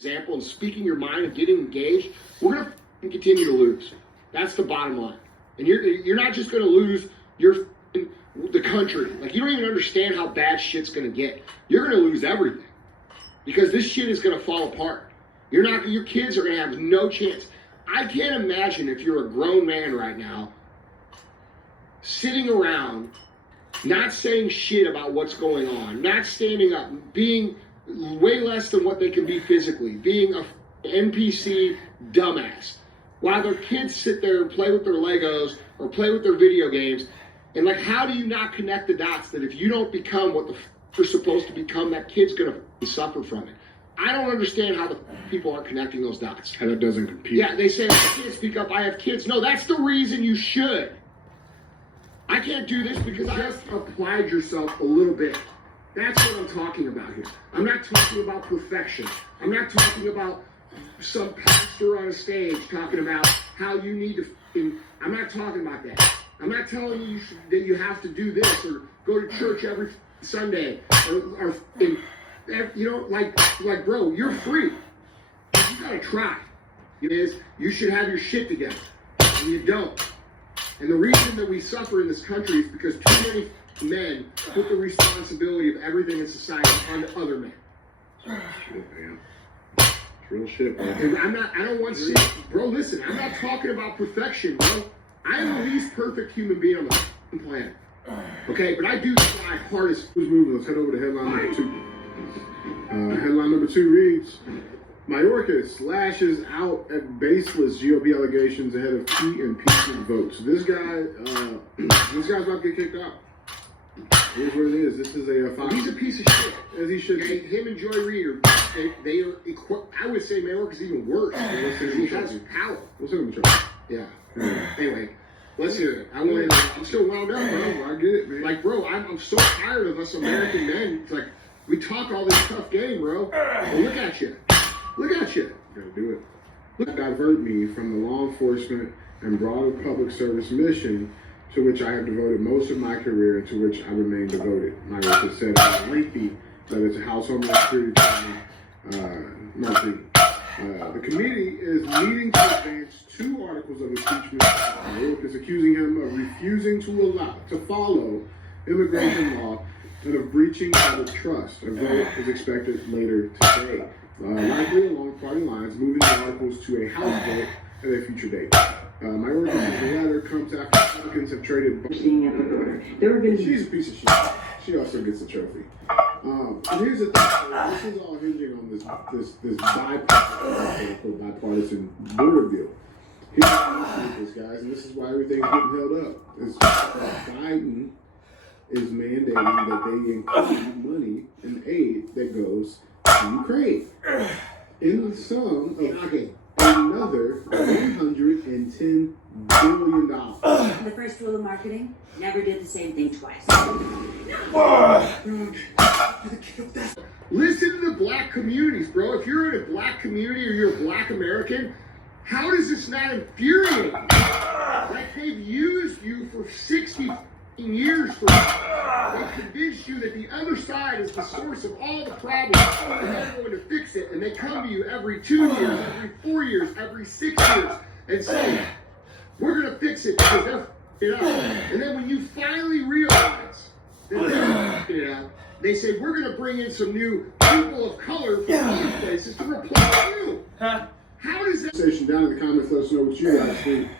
example and speaking your mind and getting engaged, we're going to continue to lose. That's the bottom line. And you're not just going to lose the country. Like, you don't even understand how bad shit's going to get. You're going to lose everything because this shit is going to fall apart. Your kids are going to have no chance. I can't imagine if you're a grown man right now sitting around not saying shit about what's going on, not standing up, being way less than what they can be physically, being a NPC dumbass, while their kids sit there and play with their Legos or play with their video games. And like, how do you not connect the dots that if you don't become what the you're supposed to become, that kid's gonna suffer from it? I don't understand how the people aren't connecting those dots. How that doesn't compete. Yeah, they say, I can't speak up, I have kids. No, that's the reason you should. I can't do this because I just applied yourself a little bit. That's what I'm talking about here. I'm not talking about perfection. I'm not talking about some pastor on a stage talking about how you need to. I'm not talking about that. I'm not telling you that you have to do this or go to church every Sunday or you know, like, bro, you're free. You gotta try. You should have your shit together, and you don't. And the reason that we suffer in this country is because too many men put the responsibility of everything in society on other men. Shit, man. It's real shit, man. And I don't want to see, bro, listen, I'm not talking about perfection, bro. I am the least perfect human being on the planet. Okay, but I do try hardest. Who's moving? Let's head over to headline number 2. Headline number 2 reads, Mayorkas lashes out at baseless GOP allegations ahead of key impeachment votes. This guy's about to get kicked out. Here's what it is. This is he's a piece of shit. As he should be. Him and Joy Reid they are I would say Mayorkas is even worse. He has power. What's in the truck? Yeah. Anyway, let's hear it. I'm still wound up, bro. I get it, man. Like, bro, I'm so tired of us American men. It's like, we talk all this tough game, bro. Well, look at you. Look at you. Gotta do it. Look, divert me from the law enforcement and broader public service mission to which I have devoted most of my career and to which I remain devoted. Mayorkas said in a lengthy letter to House Homeland Security Chairman Markey. The committee is meeting to advance 2 articles of impeachment. Mayorkas accusing him of refusing to follow immigration law and of breaching public trust. A vote is expected later today. Likely along party lines, moving the articles to a House vote at a future date. Mayorkas' letter comes after Republicans have traded. She's a piece of shit. She also gets a trophy. And here's the thing. This is all hinging on this bipartisan border deal. Here's the issue with this, guys, and this is why everything's getting held up. It's that Biden is mandating that they include money and aid that goes to Ukraine in the sum of another $110 billion. The first rule of marketing, never do the same thing twice. Listen to the black communities, bro. If you're in a black community or you're a black American, how does this not infuriate you? Like, they've used you for 60 years. They've convinced you that the other side is the source of all the problems and they're going to fix it. And they come to you every 2 years, every 4 years, every 6 years and say, we're going to fix it because they're f***ing it up. And then when you finally realize that they're f***ing it up, they say, we're going to bring in some new people of color from other places to replace you. How does that... Down in the comments, let us know what you guys think.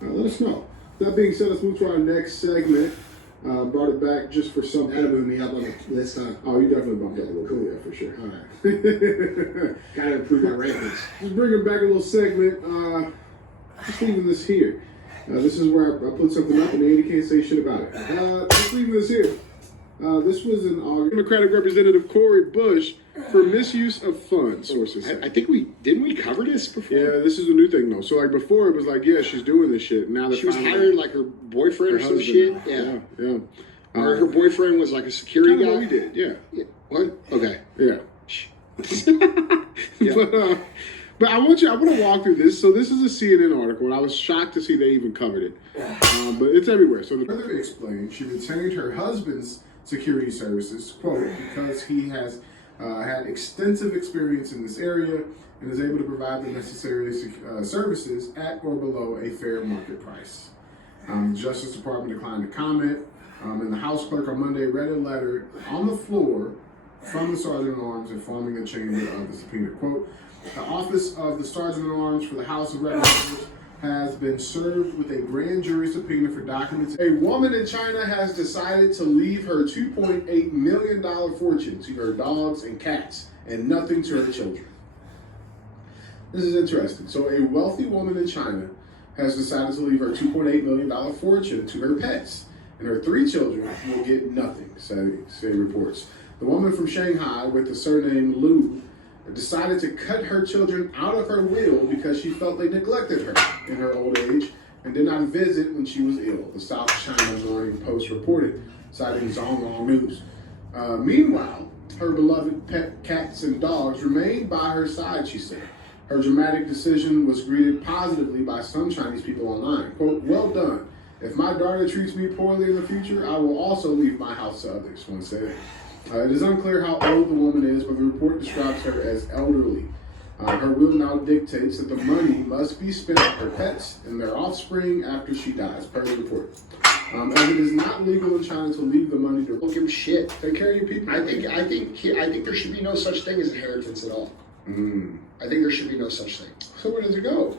Let us know. That being said, let's move to our next segment. Brought it back just for something. That'll move me up on the list, huh? Oh, you definitely bumped up a little bit, yeah, for sure. All right. Gotta improve my rankings. Just bringing back a little segment. Just leaving this here. This is where I put something up and Andy can't say shit about it. Just leaving this here. This was an Democratic Representative Cori Bush for misuse of funds. Sources. I think didn't we cover this before? Yeah, this is a new thing though. So like before it was like, yeah, she's doing this shit. Now that she was hiring like her boyfriend or some shit. Yeah. Or her boyfriend was like a security guy. What we did, yeah. What? Okay. Yeah. Yeah. But I want to walk through this. So this is a CNN article, and I was shocked to see they even covered it. But it's everywhere. So the explained she retained her husband's security services, quote, because he has had extensive experience in this area and is able to provide the necessary services at or below a fair market price. The Justice Department declined to comment, and the House Clerk on Monday read a letter on the floor from the Sergeant at Arms informing the chamber of the subpoena. Quote, the Office of the Sergeant at Arms for the House of Representatives has been served with a grand jury subpoena for documents. A woman in China has decided to leave her $2.8 million fortune to her dogs and cats and nothing to her children. This is interesting. So a wealthy woman in China has decided to leave her $2.8 million fortune to her pets, and her 3 children will get nothing, say reports. The woman from Shanghai with the surname Liu decided to cut her children out of her will because she felt they neglected her in her old age and did not visit when she was ill, the South China Morning Post reported, citing Zonglong News. Meanwhile, her beloved pet cats and dogs remained by her side, she said. Her dramatic decision was greeted positively by some Chinese people online. Quote, well done. If my daughter treats me poorly in the future, I will also leave my house to others, one said. It is unclear how old the woman is, but the report describes her as elderly. Her will now dictates that the money must be spent on her pets and their offspring after she dies, per the report. As it is not legal in China to leave the money to... Don't give a shit. Take care of your people. I think there should be no such thing as inheritance at all. I think there should be no such thing. So where does it go?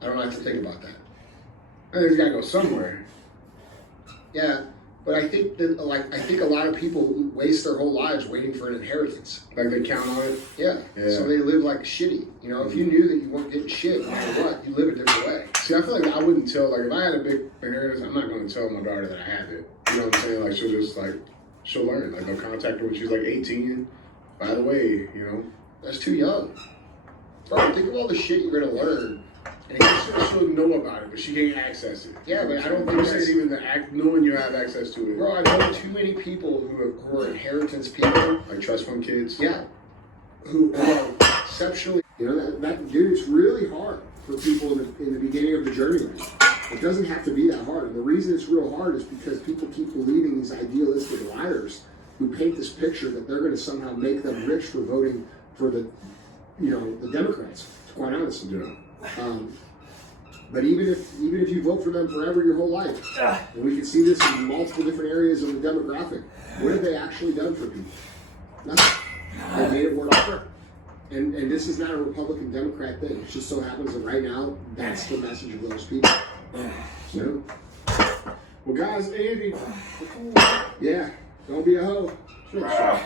I don't have to think about that. I think it's got to go somewhere. Yeah, but I think that I think a lot of people waste their whole lives waiting for an inheritance. Like they count on it? Yeah. So they live like shitty. You know, if you knew that you weren't getting shit, no matter what, you live a different way. See, I feel like I wouldn't tell, like if I had a big inheritance, I'm not going to tell my daughter that I have it. You know what I'm saying? Like she'll just she'll learn. Like they'll contact her when she's like 18. By the way, you know. That's too young. Bro, think of all the shit you're going to learn. And she'll know about it, but she can't access it. Yeah, but I don't think that's that's... even the act, knowing you have access to it. Bro, I know too many people who are inheritance people. Like trust fund kids? Yeah. Who are exceptionally... You know, that dude, it's really hard for people in the beginning of the journey. It doesn't have to be that hard. And the reason it's real hard is because people keep believing these idealistic liars who paint this picture that they're going to somehow make them rich for voting for the Democrats, to quite honest. Yeah. But even if you vote for them forever your whole life, and we can see this in multiple different areas of the demographic, what have they actually done for people? Nothing. They made it work for. And this is not a Republican Democrat thing. It just so happens that right now that's the message of those people. You know? Well, guys, Andy. Yeah. Don't be a hoe. Sure.